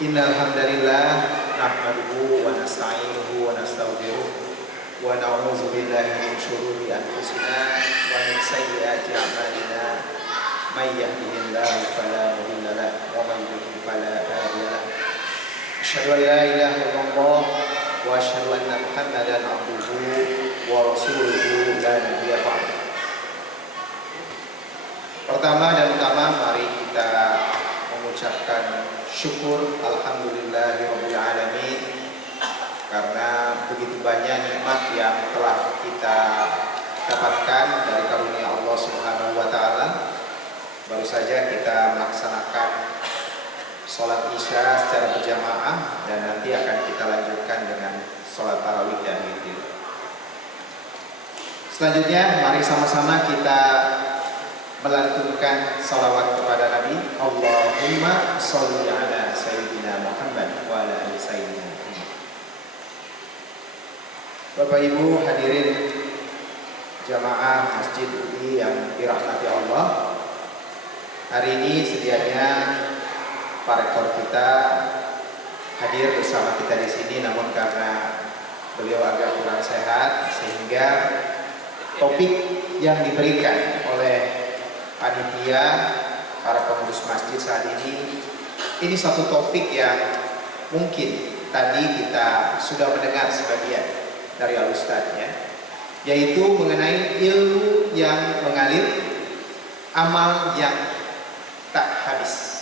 Innal hamdalillah nahmaduhu wa nasta'inuhu wa nastaghfiruh wa na'udzu billahi min shururi anfusina wa min sayyiati a'malina may yahdihillahu fala mudilla lahu wa may yudlil fala hadiya lahu. Asyhadu an la ilaha illallah wa asyhadu anna Muhammadan abduhu wa rasuluhu la nabiyya ba'da. Pertama dan utama mari kita mengucapkan syukur alhamdulillahirabbil alamin karena begitu banyak nikmat yang telah kita dapatkan dari karunia Allah Subhanahu wa taala. Baru saja kita melaksanakan sholat Isya secara berjamaah dan nanti akan kita lanjutkan dengan sholat tarawih dan witir. Selanjutnya mari sama-sama kita melantunkan salawat kepada Nabi. Allahumma sholli ala sayyidina Muhammad wa ala ali sayyidina Muhammad. Bapak Ibu hadirin jamaah Masjid UI yang dirahmati Allah, hari ini sedianya Pak Rektor kita hadir bersama kita di sini, namun karena beliau agak kurang sehat sehingga topik yang diberikan oleh panitia, para pengurus masjid saat ini satu topik yang mungkin tadi kita sudah mendengar sebagian dari al-ustadznya, yaitu mengenai ilmu yang mengalir, amal yang tak habis.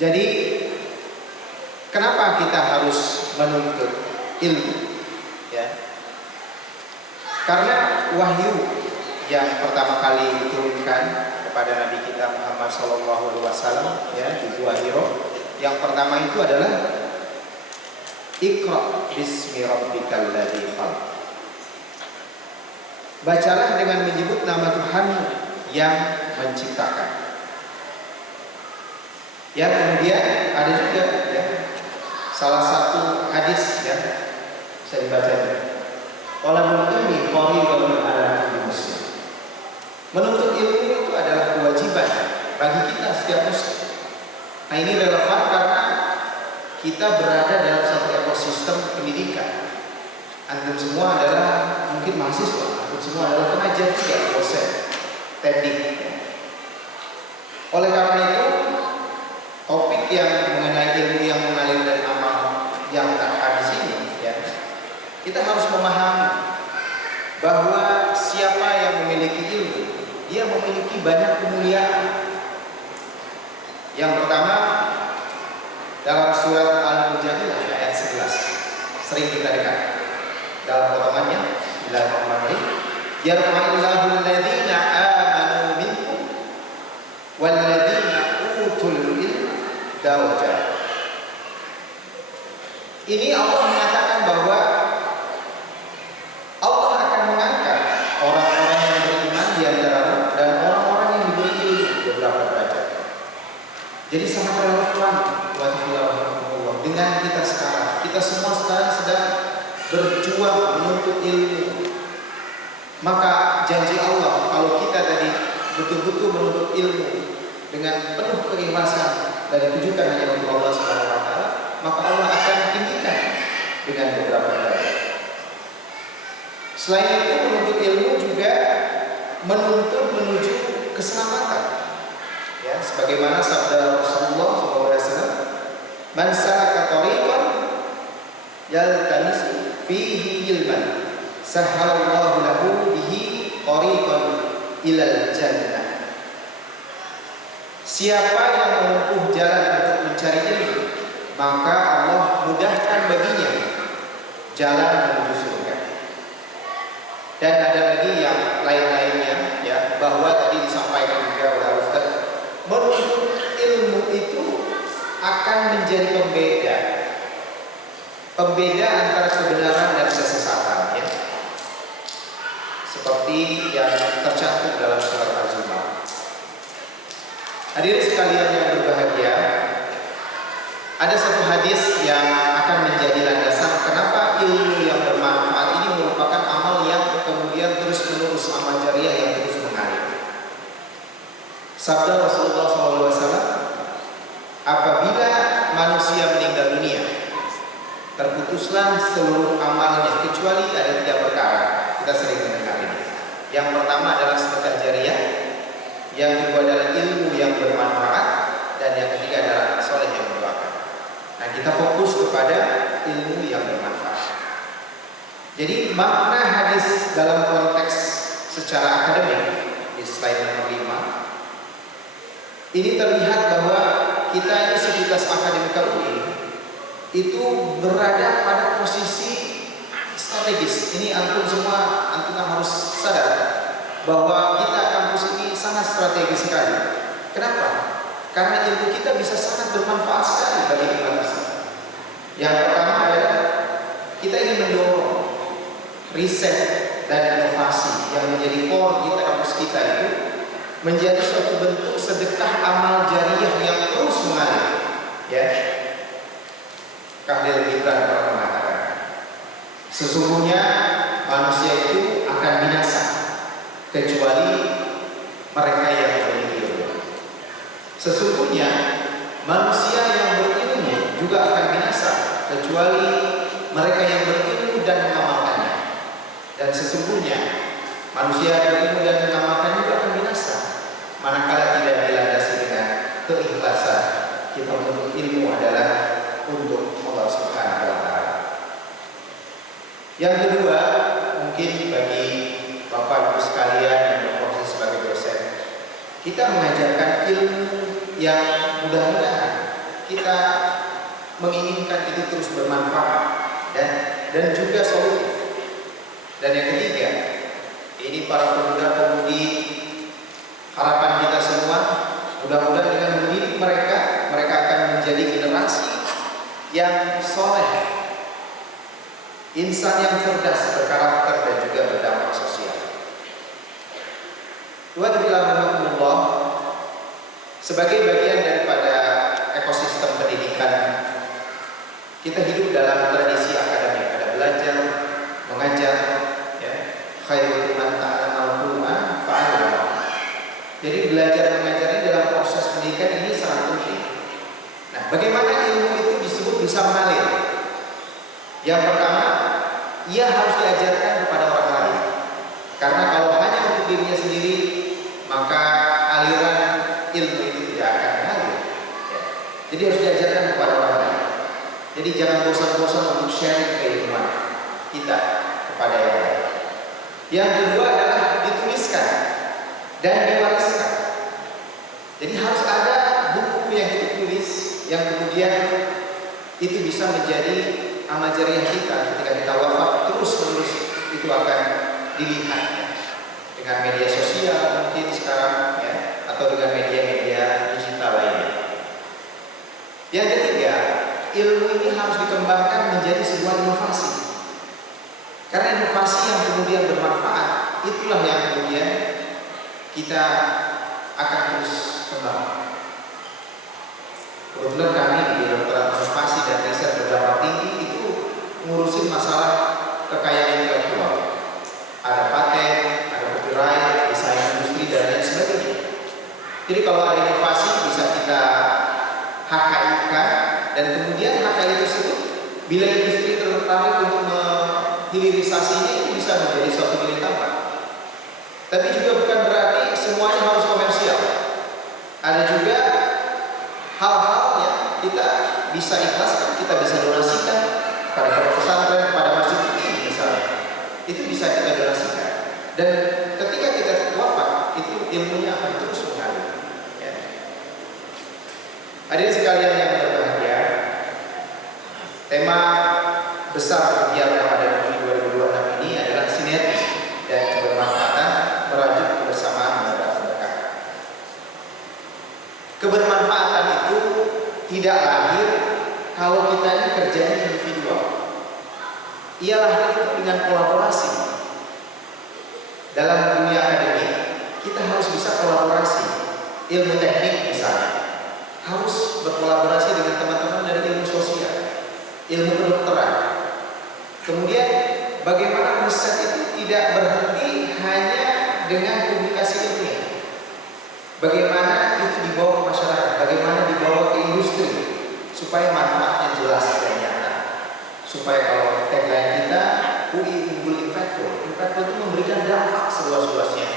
Jadi kenapa kita harus menuntut ilmu? Ya, karena wahyu yang pertama kali diturunkan kepada Nabi kita Muhammad SAW ya, di Gua Hiro, yang pertama itu adalah Iqra bismi rabbikal ladzi khalaq. Bacalah dengan menyebut nama Tuhanmu yang menciptakan. Ya, kemudian ada juga ya, salah satu hadis ya, saya baca. Talabul ilmi fardhun 'ala kulli muslim. Menuntut ilmu itu adalah kewajiban bagi kita setiap muslim. Nah, ini relevan karena kita berada dalam satu ekosistem pendidikan. Antum semua adalah mungkin mahasiswa, antum semua adalah pengajar juga, dosen, teknik. Oleh karena itu, topik yang mengenai ilmu yang mengalir dan amal yang tak habis ini, ya, kita harus memahami bahwa siapa yang memiliki ilmu, dia memiliki banyak kemuliaan. Yang pertama, dalam surat Al-Mujadilah ayat 11, sering kita dengar dalam potongannya, Bismillahirrahmanirrahim, yarfa'illahu alladhina amanu minkum walladhina utul ilma darajat. Ini Allah mengatakan bahwa Allah akan mengangkat orang-orang yang beriman di antaramu dan orang-orang yang diberi ilmu beberapa derajat. Jadi sangat relevan dengan kita sekarang. Kita semua sekarang sedang berjuang menuntut ilmu. Maka janji Allah, kalau kita tadi betul-betul menuntut ilmu dengan penuh keikhlasan dan ditujukan hanya untuk Allah Subhanahu wa taala, maka Allah akan tinggikan dengan beberapa derajat. Selain itu, menuntut ilmu juga menuntut menuju keselamatan. Ya, sebagaimana sabda Rasulullah SAW, "Man salaka thariqan yaltamisu fihi ilman, sahhalallahu lahu bihi thariqan ilal jannah." Siapa yang menempuh jalan untuk mencari ilmu, maka Allah mudahkan baginya jalan menuju surga. Dan ada lagi yang lain-lainnya, ya, bahwa tadi disampaikan juga oleh Ustaz, menuntut ilmu itu akan menjadi pembeda antara kebenaran dan kesesatan, ya, seperti yang tercantum dalam surat Az-Zumar. Hadirin sekalian yang berbahagia, ada satu hadis yang akan menjadi landasan kenapa ilmu yang bermanfaat ini merupakan amal yang kemudian terus menerus, amal jariah yang terus mengalir. Sabda Rasulullah SAW, apabila terputuslah seluruh amalnya kecuali ada 3 perkara. Kita sering mendengar ini. Yang pertama adalah sedekah jariah, yang kedua adalah ilmu yang bermanfaat, dan yang ketiga adalah anak soleh yang mendoakan. Nah, kita fokus kepada ilmu yang bermanfaat. Jadi makna hadis dalam konteks secara akademik di slide nomor 5 ini terlihat bahwa kita ini Sivitas Akademika UI itu berada pada posisi strategis. Ini antum semua, antum harus sadar bahwa kita kampus ini sangat strategis sekali. Kenapa? Karena ilmu kita bisa sangat bermanfaat sekali bagi umat Islam. Yang pertama adalah kita ingin mendorong riset dan inovasi yang menjadi core kita kampus kita itu menjadi suatu bentuk sedekah amal jariah yang terus mengalir. Ya, Khalil Gibran pernah mengatakan, sesungguhnya manusia itu akan binasa kecuali mereka yang memiliki ilmu. Sesungguhnya manusia yang berilmu juga akan binasa kecuali mereka yang berilmu dan mengamalkannya. Dan sesungguhnya manusia berilmu dan mengamalkan juga akan binasa manakala tidak dilandasi dengan keikhlasan. Kita menuntut ilmu adalah untuk Allah Subhanahu wa taala. Yang kedua, mungkin bagi Bapak Ibu sekalian yang berprofesi sebagai dosen, kita mengajarkan ilmu yang mudah-mudahan kita menginginkan itu terus bermanfaat dan juga solutif. Dan yang ketiga, ini para pemuda-pemudi harapan kita semua, mudah-mudahan dengan mendidik mereka akan menjadi generasi yang soleh, insan yang cerdas, berkarakter dan juga berdampak sosial. Alhamdulillah, sebagai bagian daripada ekosistem pendidikan, kita hidup dalam tradisi akademik, ada belajar, mengajar, ya. Khairul man ta'allama al-Qur'an fa'allama. Jadi belajar mengajar ini dalam proses pendidikan ini sangat penting. Nah, bagaimana ilmu itu disebut bisa mengalir? Yang pertama, ia harus diajarkan kepada orang lain. Karena kalau hanya untuk dirinya sendiri, maka aliran ilmu itu tidak akan mengalir. Ya. Jadi harus diajarkan kepada orang lain. Jadi jangan bosan-bosan untuk sharing keilmuan kita kepada yang lain. Yang kedua adalah dituliskan dan diwariskan. Jadi harus ada buku yang kita tulis yang kemudian itu bisa menjadi amal jariah kita ketika kita wafat, terus-menerus itu akan dilihat ya. Dengan media sosial mungkin sekarang ya, atau dengan media-media digital lainnya. Yang ketiga, ilmu ini harus dikembangkan menjadi sebuah inovasi. Karena inovasi yang kemudian bermanfaat, itulah yang kemudian kita akan terus kembangkan. Kebetulan kami di Kedokteran Inovasi dan Riset Berdampak Tinggi itu ngurusin masalah kekayaan intelektual. Ada paten, ada copyright, desain industri dan lain sebagainya. Jadi kalau ada inovasi bisa kita HKI-kan, dan kemudian HKI tersebut bila industri tertarik untuk menghilirisasinya itu bisa menjadi suatu nilai tambah. Tapi juga bukan berarti semuanya harus komersial. Ada juga hal-hal yang kita bisa ikhlaskan, kita bisa donasikan pada pesantren, pada masjid ini misalnya. Itu bisa kita donasikan. Dan ketika kita wafat, itu ilmunya akan terus mengalir. Ya. Hadirin sekalian yang berbahagia, tema besar kegiatan Ramadan 2026 ini adalah sinergi dan kebermanfaatan merajut kebersamaan menebar sedekah. Kebermanfaatan itu tidak lahir kalau kita ini kerjanya individual. Ia lahir itu dengan kolaborasi. Dalam dunia akademik, kita harus bisa kolaborasi. Ilmu teknik misalnya harus berkolaborasi dengan teman-teman dari ilmu sosial, ilmu kedokteran. Kemudian bagaimana riset itu tidak berhenti hanya dengan publikasi ilmiah. Bagaimana itu dibawa ke masyarakat, bagaimana dibawa ke industri supaya manfaatnya jelas dan nyata. supaya kalau tagline kita UI Unggul Impactful itu memberikan dampak seluas-luasnya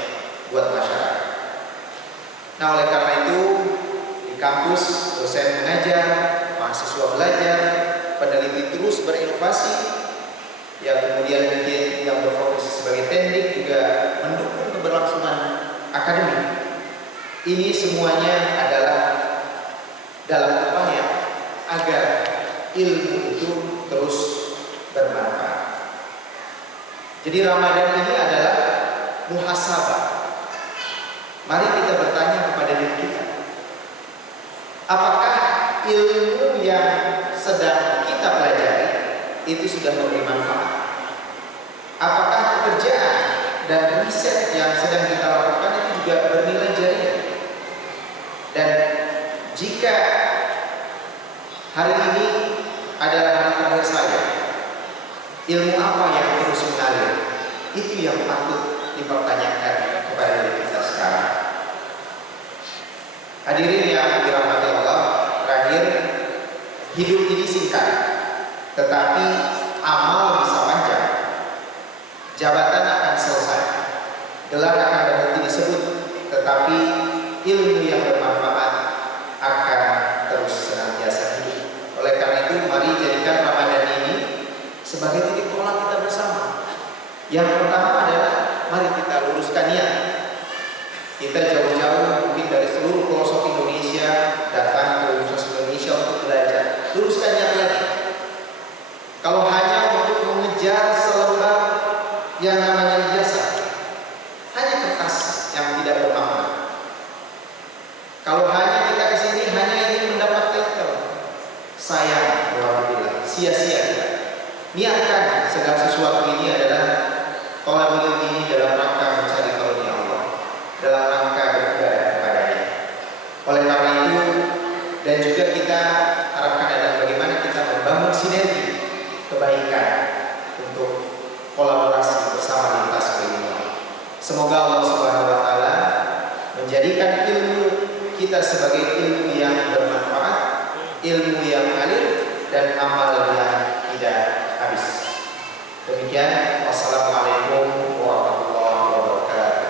buat masyarakat. Nah, oleh karena itu di kampus dosen mengajar, mahasiswa belajar, peneliti terus berinovasi, yang kemudian mungkin yang berprofesi sebagai teknik juga mendukung keberlangsungan akademik. Ini semuanya adalah dalam upaya agar ilmu itu terus bermanfaat. Jadi Ramadan ini adalah muhasabah. Mari kita bertanya kepada diri kita, apakah ilmu yang sedang kita pelajari itu sudah memberi manfaat? Apakah pekerjaan dan riset yang sedang kita lakukan itu juga bernilai jariah? Dan jika hari ini adalah hari terakhir saja, ilmu apa yang terus mengalir? Itu yang patut dipertanyakan kepada diri kita sekarang. Hadirin yang dirahmati Allah, terakhir, hidup ini singkat, tetapi amal bisa panjang. Jabatan akan selesai, gelar akan berhenti disebut, tetapi ilmu yang bermanfaat akan terus senantiasa hidup. Oleh karena itu, mari jadikan Ramadan ini sebagai titik tolak kita bersama. Yang pertama adalah mari kita luruskan niat. Kita jauh-jauh mungkin dari seluruh pelosok Indonesia datang ke Universitas Indonesia untuk belajar. Luruskan niat lagi. Kalau hanya untuk mengejar selembar yang namanya ijazah, hanya kertas yang tidak bermakna. Kalau hanya kita kesini hanya ingin mendapat titel, sayang, alhamdulillah, sia-sia kita. Niatkan segala sesuatu ini adalah tolak ini dalam rangka mencari karunia Allah, dalam rangka beribadah kepadanya. Oleh karena itu, dan juga kita harapkan adalah bagaimana kita membangun sinergi kebaikan untuk kolaborasi bersama lintas keilmuan. Semoga Allah Subhanahu wa taala menjadikan ilmu kita sebagai ilmu yang bermanfaat, ilmu yang alir, dan amal yang tidak habis. Demikian, wassalamualaikum warahmatullahi wabarakatuh.